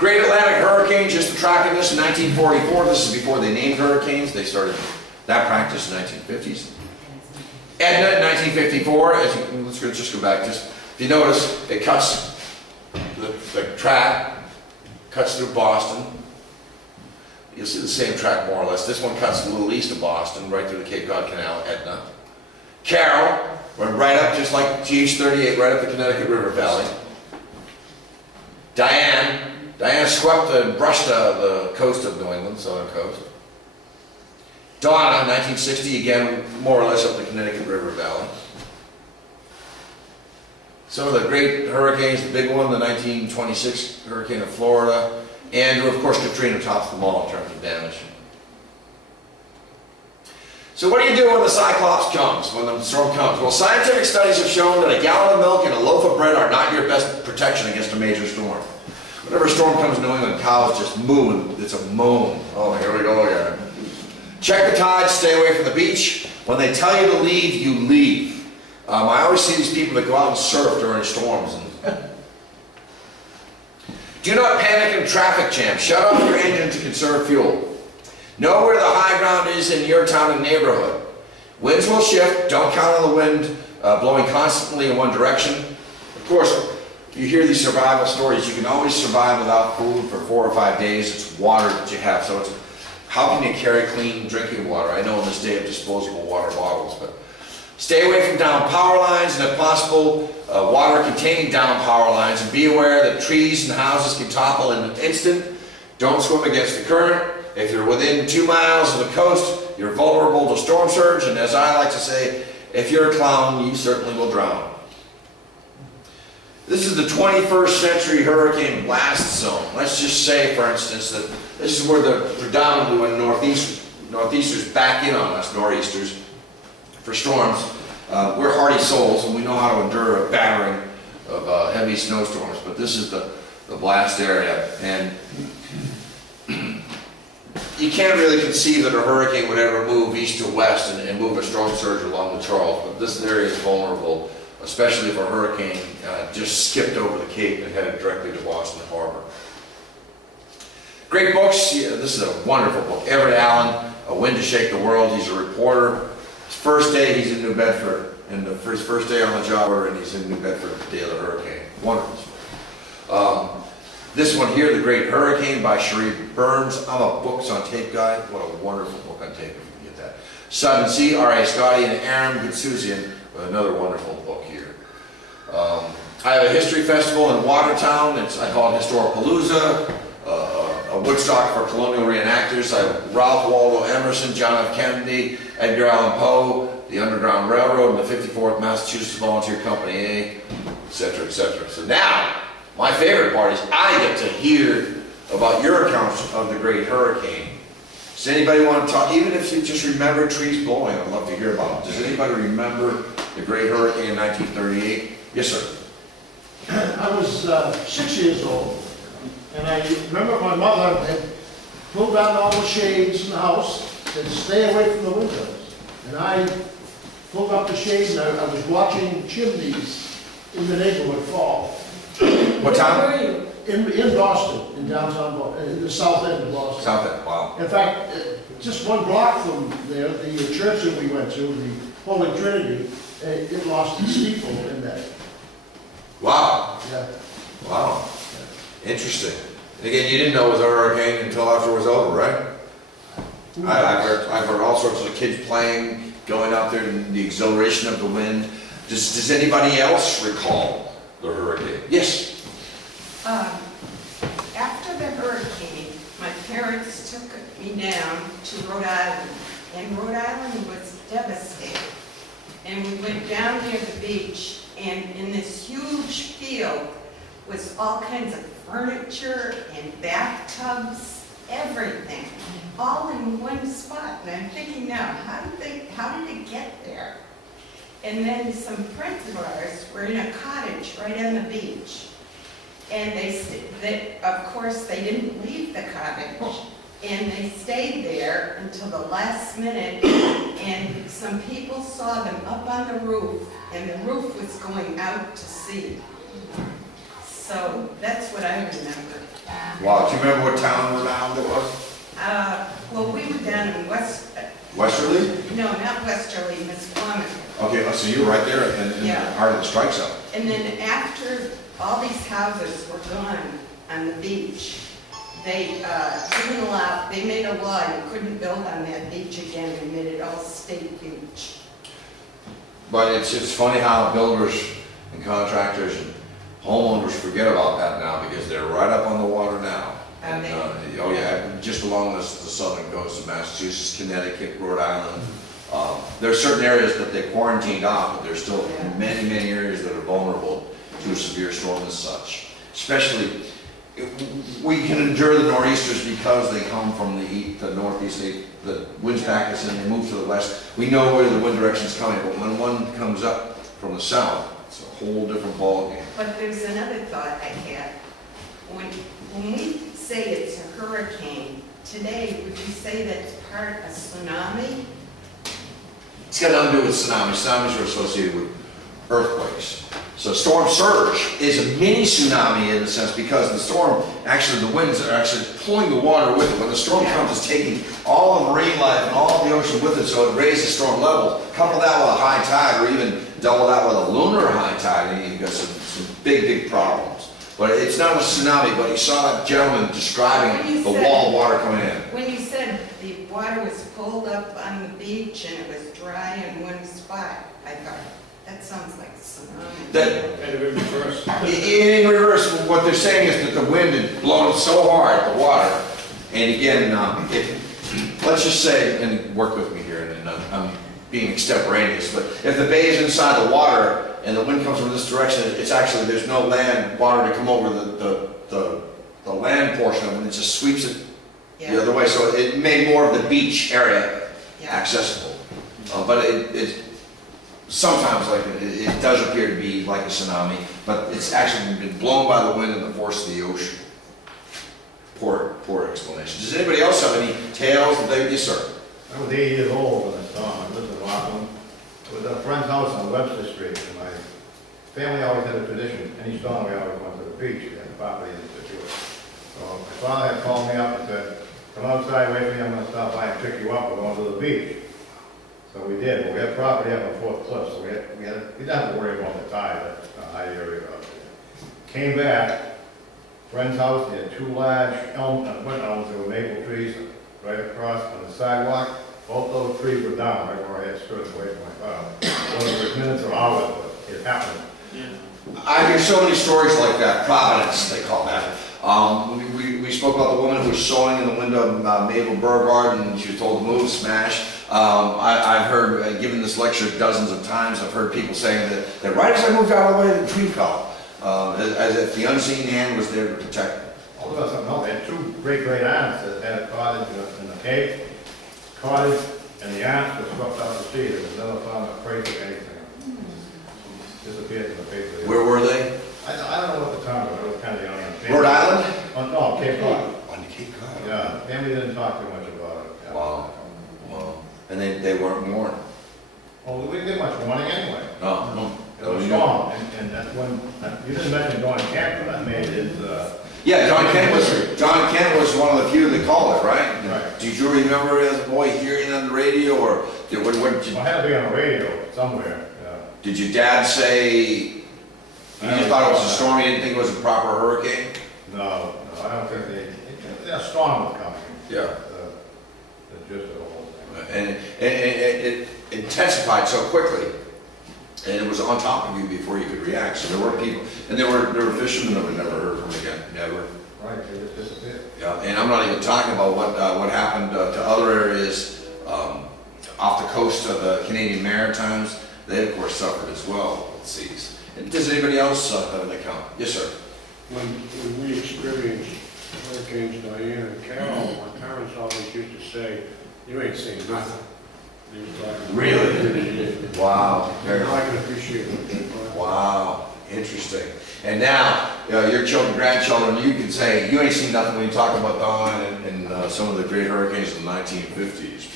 Great Atlantic Hurricane, just tracking this in 1944. This is before they named hurricanes. They started that practice in the 1950s. Edna in 1954. Let's just go back. If you notice, it cuts the track, cuts through Boston. You'll see the same track more or less. This one cuts a little east of Boston, right through the Cape Cod Canal, Edna. Carol went right up, just like GH38, right up the Connecticut River Valley. Diane swept and brushed the coast of New England, southern coast. Donna, 1960, again, more or less up the Connecticut River Valley. Some of the great hurricanes, the big one, the 1926 hurricane of Florida. Andrew, of course, Katrina tops them all in terms of damage. So what do you do when the cyclops comes, when the storm comes? Well, scientific studies have shown that a gallon of milk and a loaf of bread are not your best protection against a major storm. Whenever a storm comes to New England, cows just moo, and it's a moan. Oh, here we go again. Check the tide, stay away from the beach. When they tell you to leave, you leave. I always see these people that go out and surf during storms. Do not panic in traffic jams. Shut off your engine to conserve fuel. Know where the high ground is in your town and neighborhood. Winds will shift. Don't count on the wind blowing constantly in one direction. Of course, you hear these survival stories. You can always survive without food for 4 or 5 days. It's water that you have. So it's, how can you carry clean drinking water? I know in this day of disposable water bottles, but stay away from down power lines, and if possible, water containing down power lines, and be aware that trees and houses can topple in an instant. Don't swim against the current. If you're within 2 miles of the coast, you're vulnerable to storm surge, and as I like to say, if you're a clown, you certainly will drown. This is the 21st century hurricane blast zone. Let's just say, for instance, that this is where the predominantly when northeasters back in on us, nor'easters, for storms. We're hardy souls and we know how to endure a battering of heavy snowstorms, but this is the blast area, and you can't really conceive that a hurricane would ever move east to west and move a storm surge along the Charles, but this area is vulnerable, especially if a hurricane just skipped over the Cape and headed directly to Boston Harbor. Great books. Yeah, this is a wonderful book. Everett Allen, A Wind to Shake the World. He's a reporter. His first day he's in New Bedford, and his first day on the job, and he's in New Bedford the day of the hurricane. Wonderful. This one here, The Great Hurricane by Cherie Burns. I'm a books on tape guy. What a wonderful book on tape if you can get that. Sudden Sea, R.A. Scotty and Aaron Gutsuzian, another wonderful book here. I have a history festival in Watertown. I call it Historipalooza. A Woodstock for colonial reenactors. I have Ralph Waldo Emerson, John F. Kennedy, Edgar Allan Poe, the Underground Railroad, and the 54th Massachusetts Volunteer Company A, etc., etc. So now, my favorite part is I get to hear about your accounts of the Great Hurricane. Does anybody want to talk, even if you just remember trees blowing, I'd love to hear about it. Does anybody remember the Great Hurricane in 1938? Yes, sir. I was 6 years old, and I remember my mother had pulled down all the shades in the house and stay away from the windows. And I pulled up the shades and I was watching chimneys in the neighborhood fall. What town? In Boston, in downtown Boston, in the south end of Boston. South End, wow. In fact, just 1 block from there, the church that we went to, the Holy Trinity, it lost its steeple in that. Wow. Yeah. Wow. Interesting. And again, you didn't know it was a hurricane until after it was over, right? I've heard all sorts of kids playing, going out there, and the exhilaration of the wind. Does anybody else recall the hurricane? Yes? After the hurricane, my parents took me down to Rhode Island, and Rhode Island was devastated. And we went down near the beach, and in this huge field was all kinds of furniture and bathtubs, everything, all in one spot. And I'm thinking now, how did it get there? And then some friends of ours were in a cottage right on the beach. And of course, they didn't leave the cottage. And they stayed there until the last minute, and some people saw them up on the roof, and the roof was going out to sea. So that's what I remember. Wow, do you remember what town Rhode Island it was? Well, we were down in Westerly? no, not Westerly, Misquamish. Okay, so you were right there in the Yeah. heart of the strike zone. And then after all these houses were gone on the beach, they didn't allow, they made a law, you couldn't build on that beach again, they made it all state beach. But it's funny how builders and contractors and homeowners forget about that now because they're right up on the water now. And, oh yeah, just along the southern coast of Massachusetts, Connecticut, Rhode Island. There are certain areas that they quarantined off, but there's still many, many areas that are vulnerable to a severe storm as such. Especially, we can endure the nor'easters because they come from the northeast, the winds back us and they move to the west. We know where the wind direction's coming, but when one comes up from the south, it's a whole different ballgame. But there's another thought I had. When we say it's a hurricane, today, would you say that's part of tsunami? It's got nothing to do with tsunamis. Tsunamis are associated with earthquakes. So storm surge is a mini tsunami in a sense because the storm, actually the winds are actually pulling the water with it. When the storm comes, it's taking all the marine life and all the ocean with it, so it raises storm level. Couple that with a high tide or even double that with a lunar high tide and you've got some big, big problems. But it's not a tsunami, but you saw that gentleman describing the wall of water coming in. When you said the water was pulled up on the beach and it was dry in one spot, I thought, that sounds like tsunami. That, And in reverse. in reverse, what they're saying is that the wind had blown so hard, the water, and again, let's just say, and work with me here, and I'm being extemporaneous, but if the bay is inside the water and the wind comes from this direction, it's actually, there's no land, water to come over the land portion of it, it just sweeps it the other way, so it made more of the beach area accessible. But it sometimes, like, it does appear to be like a tsunami, but it's actually been blown by the wind and the force of the ocean. Poor explanation. Does anybody else have any tales that they, yes, sir? I was 8 years old when I saw him. I lived in Rockland. It was at a friend's house on Webster Street, and my family always had a tradition. Any storm, we always went to the beach. We had the property in Situate. So my father had called me up and said, "Come outside, wait for me. I'm going to stop by and pick you up. We're going to the beach." So we did. Well, we had property up on Fort Cliff, so we didn't have to worry about the tide. That's a high area out there. Came back, friend's house. They had 2 large wood elms. There were maple trees right across on the sidewalk. Both those trees were down right where I had stood away from my father. Whether it was minutes or hours, but it happened. I hear so many stories like that, Providence, they call that. We spoke about the woman who was sewing in the window of Mabel Burgard and she was told to move, smash. I've heard, given this lecture dozens of times, I've heard people saying that right as I moved out of the way, the tree fell. As if the unseen hand was there to protect them. All about something else. I had 2 great aunts that had a cottage in the Cape. Cottage and the aunts were swept out to sea. There was never found a trace of anything. Disappeared from the face of the Where were they? I don't know what the time was. I was kind of young. Rhode Island? Oh, no, Cape Cod. On Cape Cod. Yeah, family didn't talk too much about it. Yeah. Wow. And they weren't mourned? Well, we didn't get much warning anyway. No. It was strong, and that's when, you didn't mention Don Camp, but that made his, Yeah, John Kent was one of the few that called it, right? Right. Do you remember as a boy hearing on the radio, or what did I had to be on the radio somewhere, yeah. did your dad say, you just thought it was a storm, you didn't think it was a proper hurricane? No, I don't think a storm was coming. Yeah. The gist of the whole thing. And it intensified so quickly, and it was on top of you before you could react, so there were people, and there were fishermen that we never heard from again, never. Right, they just disappeared. Yeah, and I'm not even talking about what happened to other areas off the coast of the Canadian Maritimes. They, of course, suffered as well with seas. And does anybody else have an account? Yes, sir. When we experienced Hurricanes Diane and Carol, my parents always used to say, "You ain't seen nothing." They was like, Really? Wow. Now I can appreciate what they're doing. Wow. Interesting. And now, your children, grandchildren, you can say, you ain't seen nothing when you talk about Don and some of the great hurricanes in the 1950s.